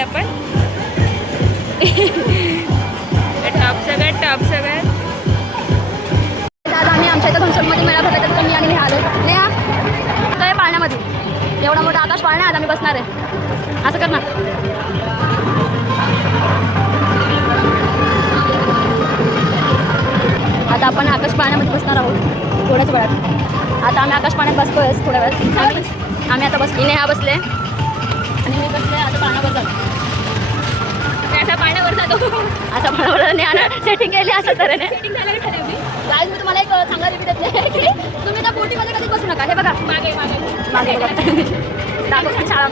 आपण. टॉप सगळ्यात आम्ही आमच्या इथं घनसोलीमध्ये मेळा भरला तर मी आणि नेहा आलो. नेहा काय पाळण्यामध्ये एवढा मोठा आकाश पाळणा आज आम्ही बसणार आहे. असं कर ना. आता आपण आकाश पाळण्यामध्ये बसणार आहोत थोड्याच वेळात. आता आम्ही आकाश पाळण्यात बसतोय थोड्या वेळात. आम्ही आता बसली, नेहा बसले आणि मी बसले. आता पाळण्यावर जातो. असा पाण्यावर जातो. असं पाळण्यावर नेहा सेटिंग केली अशा तऱ्हेने. सेटिंग झालं का ठरवली? आज मी तुम्हाला एक चांगला रिपीट देते की तुम्ही त्या बोटीमध्ये कधीच बसू नका. हे बघा मागे मागे बघा दाखवतो शाळा.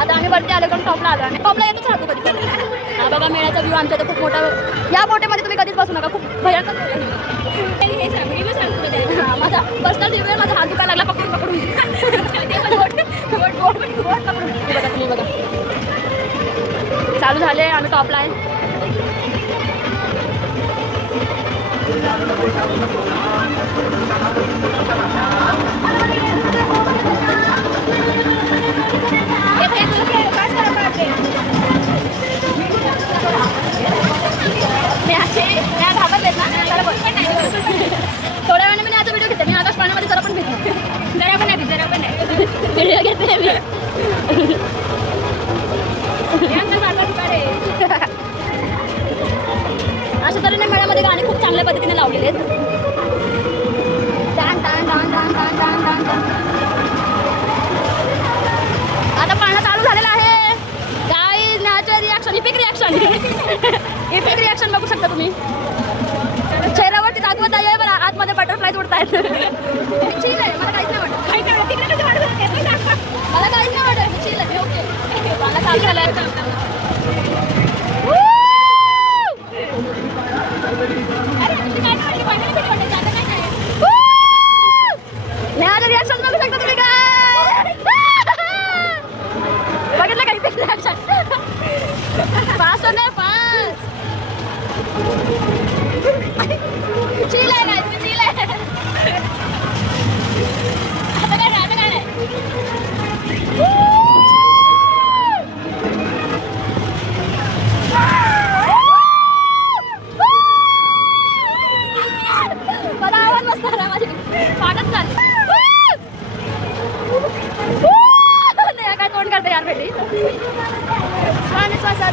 आता आम्ही वरती आलो कारण टॉपला आलो. आम्ही टॉपला येतच राहतो कधी कधी. हा बघा मेळ्याचा व्ह्यू आमच्या इथं खूप मोठा. या बोटीमध्ये तुम्ही कधीच बसू नका. खूप भयंकर हे सांगू सांगतो. माझा पर्सनल रिव्ह्यू आहे. माझा हात दुखायला लागला पकडून पकडून. बघा तुम्ही बघा चालू झाले. आम्ही टॉपला आहे. थोड्या वेळाने मी आता व्हिडिओ घेते. मी आकाश पाण्यामध्ये जरा पण घेते. जरा पण नाही व्हिडिओ घेते मी. अशा तऱ्हेने मेळ्यामध्ये गाणे खूप चांगल्या पद्धतीने लावलेले आहेत. आता पाळणा चालू झालेला आहे. Guys natural reaction, EPIC reaction बघू शकता तुम्ही. चेहऱ्यावरती दाखवत आहे बरं. आतमध्ये बटरफ्लायज उडतायत. चिल आहे, मला काहीच नाही वाटत. मला काहीच नाही वाटत. चिल आहे. ओके पाळणा चालू झालाय. नेहाचं रिॲक्शन बघू शकता तुम्ही. काय बघितलं काही ते रिॲक्शन. फास्ट होते फास्ट. चिल आहे काय तुम्ही. चिल आहे. आता काय नाही. मला आवाज बसणार आहे. माझी फाटत चालली. नाही काय तोंड करते यार बेटी. श्वास श्वासात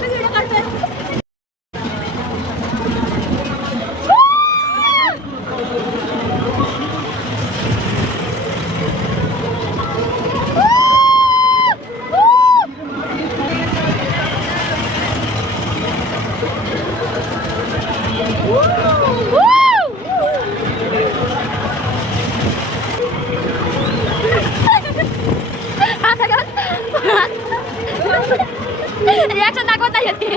व्हिडिओ काढतोय. रिॲक्शन दाखवत नाही येते.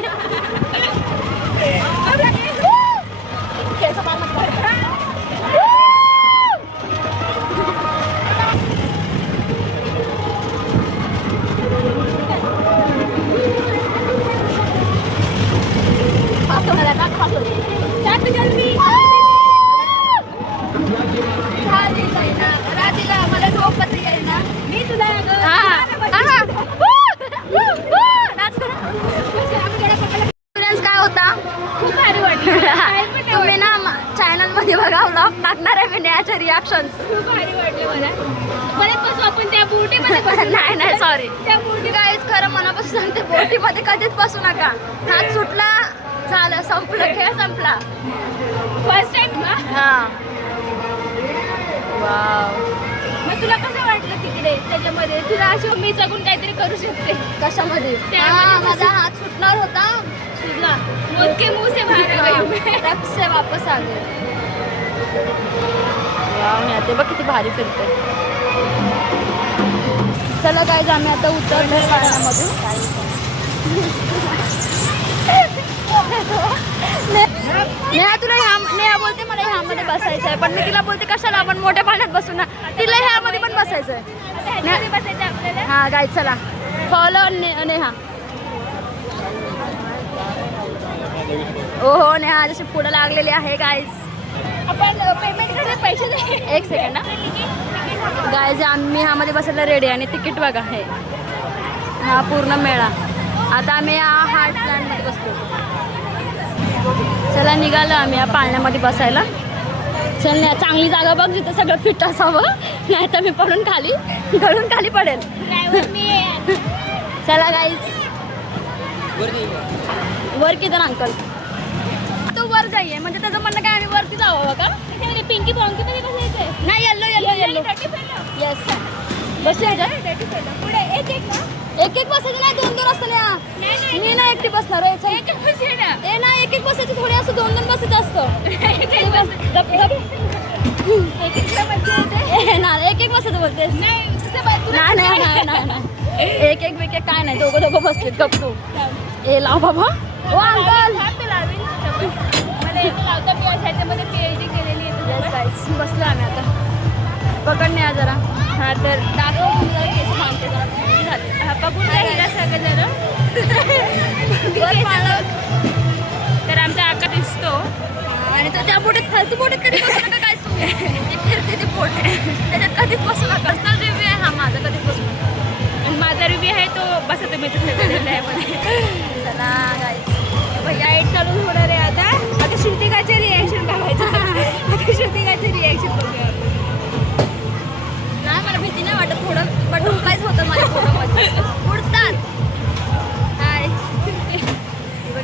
मला झोपच येईना. मी तुला काय होता. खूप भारी वाटलं. तुम्ही ना चॅनल मध्ये बघा व्लॉग टाकणार आहे मी नेहाचे रिॲक्शन्स. खूप भारी वाटले मला. परत बसू आपण त्या बोटीमध्ये. नाही सॉरी. त्या बोटी काहीच खरं मनापासून सांगते. बोटीमध्ये कधीच बसू नका. हात सुटला झालं संपलं. खेळ संपला. फर्स्ट टाइम ना. हा वाव. मग तुला कसं वाटलं तिकडे त्याच्यामध्ये. तुला असं मी जगून काहीतरी करू शकते कशामध्ये. त्यामध्ये माझा हात सुटणार होता. सुटला. मोजके मुंह से बाहर आ गई मैं. रक्त से वापस आ गए. वाव ते बघ किती भारी फिरते. चला काय आम्ही आता उतरलो पाण्यामधून. नेहा तुला नेहा बोलते मला ह्यामध्ये बसायचं आहे. पण मी तिला बोलते कशाला आपण मोठ्या पाण्यात बसू ना. तिला ह्यामध्ये पण बसायचं आहे. बसायचं आपल्याला. हा गाय चला फॉलो नेहा. हो नेहा जशी पुढे लागलेली आहे गाईज. आपण पेमेंट करायला पैसे दे. एक सेकंड ना गाईज. आम्ही ह्यामध्ये बसायला रेडी आणि तिकीट बघा आहे. हा पूर्ण मेळा. आता आम्ही या हार्ट प्लॅनमध्ये बसलो. चला निघालो आम्ही या पाळण्यामध्ये बसायला. चल ना, चांगली जागा बघ जिथं सगळं फिट असावं, नाही तर मी पडून खाली पडेल. चला गाईज, वर किधर अंकल तू वर जाईये म्हणजे त्याचं म्हणणं काय आम्ही वरती जावं का? पिंकी पॉंकी मध्ये बसायचंय. नाही, येल्लो येस. बसूया पुढे एक एक बसायचं नाही, 2 असतं ना. मी ना एकटी बसणार आहे. ए ना, एक बसायचं, थोडे असं 2 बसायचं असतं. एक बसायचं बोलतेस. नाही एक काय नाही, दोघं बसलेत. गप तू ए लाव बाबा. ओ अंकल ह्याच्यामध्ये PhD केलेली आहे. बसलो आम्ही आता. पकडणे या जरा. हा तर दाखव तुम्ही केस मानते जरा किती झाले. हा बघून राहिला सगळं जरा. तर आमचा आका दिसतो आणि तो त्या बोटीत फालतू बोटीत कधी बसू नका. काय फिरते ते बोट, त्याच्यात कधीच बसू नका. पर्सनल रिव्ह्यू आहे हा माझा, कधीच बसू नका. आणि माझा रिव्ह्यू आहे तो बसा तुम्ही चला गाईस, लाईट चालू होणार आहे आता श्रुतिकाचे रिॲक्शन बघायचं. आता श्रुतिकाचे रिॲक्शन बघूया. नाही मला भीती नाही वाटत थोडं, बटरफ्लायच होतं माझ्या पोटामध्ये उडतात. हाय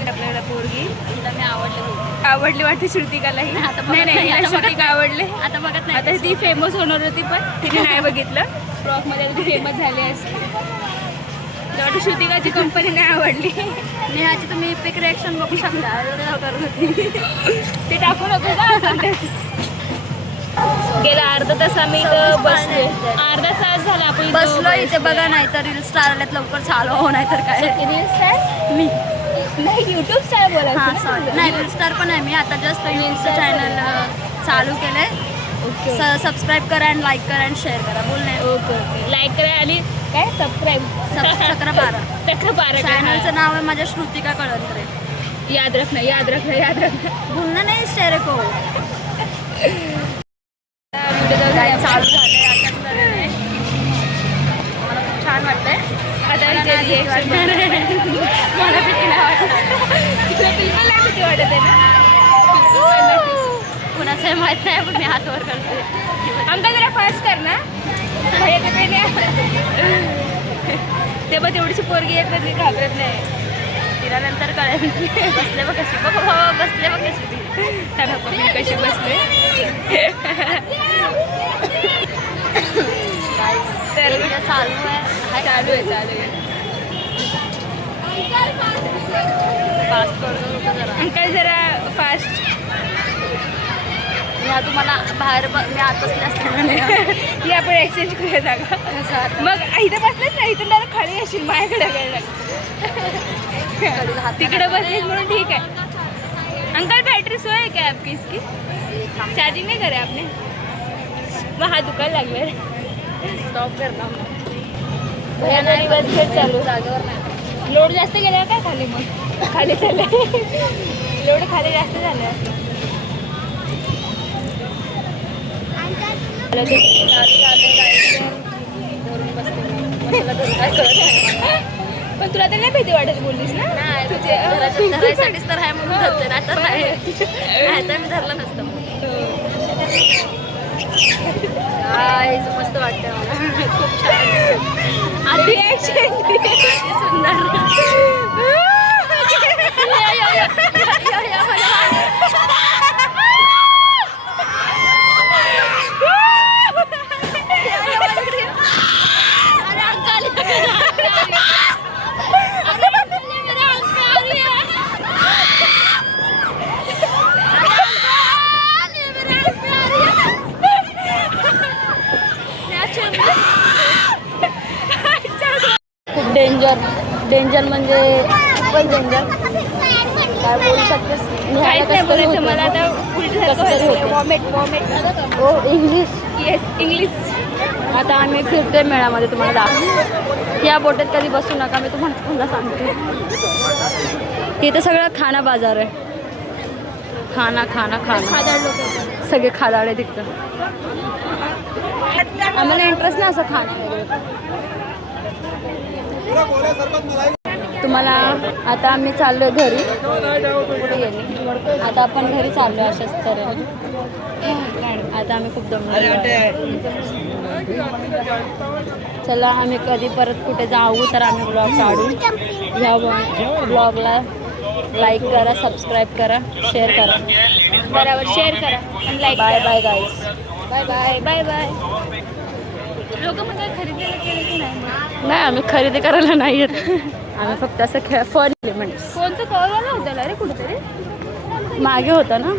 आपल्याला पोरगी तिला मी आवडली वाटते श्रुतिकालाही. आता नाही नाही, आता श्रुतिका आवडले. आता बघत नाही. आता ती फेमस होणार होती पण तिने नाही बघितलं. फ्रॉकमध्ये ती फेमस झाली असते. वाटतं श्रुतिकाची कंपनी नाही आवडली. नेहाची तुम्ही पिक रिॲक्शन बघू शकता. करत होती ते टाकू नको का. गेला अर्धा तास आम्ही इथं बसलो. अर्धा तास झाला आपण इथं बसलो इथे. बघा नाही तर रील स्टार आल्यात, लवकर चालू हो नाही तर काय. रील स्टार मी नाही, युट्यूब स्टार बोलायचं. हां सॉरी, नाही रील स्टार पण आहे मी. आता जस्ट इंस्टा चॅनल चालू केलं आहे. ओके, सबस्क्राईब करा आणि लाईक करा आणि शेअर करा. बोल नाही. Okay okay. लाईक करा आणि काय सबस्क्राईब. चक्रपारा चॅनलचं चक्रपारा नाव आहे माझ्या श्रुतिका कळंत्रे. याद रखना. बोलणं नाही शेअर को. व्हिडिओ काय चालू झालंय आता नवीन आहे. मला खूप छान वाटतंय. आता मला भीती नाही वाटत. बिलकुल नाही भीती वाटत आहे ना. कुणाचं माहित नाही पण मी हात वर करते. आमचा जरा फास्ट कर ना. ते बघ तेवढीशी पोरगी येत नाही, घाबरत नाही. तिला नंतर कळेल. बसले बघ कशी. बसले बघ कशी ती. कशी बसले. तर चालू आहे. चालू आहे. फास्ट करतो जरा. अंकल जरा फास्ट. मी तुम्हाला बाहेर मी आत बसले असताना नाही. ही आपण एक्सचेंज करूया जागा. मग इथं बसलेच नाही, इथून जरा खाली असेल माझ्याकडे. तिकडे बसलीस म्हणून ठीक है. अंकल बैटरी सो है क्या आपकी इसकी? चार्जिंग नहीं करे आपने? मग हा दुकान लागले. स्टॉप करता भैया नाही बस घेत चालू. जागेवर नाही. लोड जास्त गेला काय खाली? मग खाली चालले. लोड खाली जास्त झालं. पण तुला तर नाही भीती वाटत बोललीस ना. धरायसाठीच तर आहे म्हणून धरते. नाही तर नाही तर मी धरलं नसतं. मस्त वाटतं मला. खूप छान. आधी ऍक्शन सुंदर. खूप डेंजर म्हणजे खूपच डेंजर. काय बोलू शकतेस. काहीच नाही बोलायचं मला आता. वॉमिट. हो इंग्लिश. Yes English. आता आम्ही फिरतोय मेळामध्ये. तुम्हाला दाखवतो. या बोटीत कधी बसू नका. मी तुम्हाला सांगते. तिथे सगळं खाना बाजार आहे. खाना खादाड लोक. सगळे खादाड आहे तिकडं. आम्हाला इंटरेस्ट नाही असं खाणं वगैरे. तुम्हाला आता आम्ही चाललोय घरी. कुठे गेली? आता आपण घरी चाललोय अशाच तऱ्हेने. आता आम्ही खूप दमलो. चला आम्ही कधी परत कुठे जाऊ तर आम्ही ब्लॉग काढू. ह्या ब्लॉगला लाईक करा, सबस्क्राईब करा, शेअर करा. बरोबर शेअर करा आणि लाईक बाय करा. Bye guys. Bye bye bye bye. लोक म्हणजे खरेदीला केलं की नाही? नाही आम्ही खरेदी करायला नाही येत. आम्ही फक्त असं फन एलिमेंट्स. कोणतं कळवायला होतं रे कुठेतरी मागे होता ना.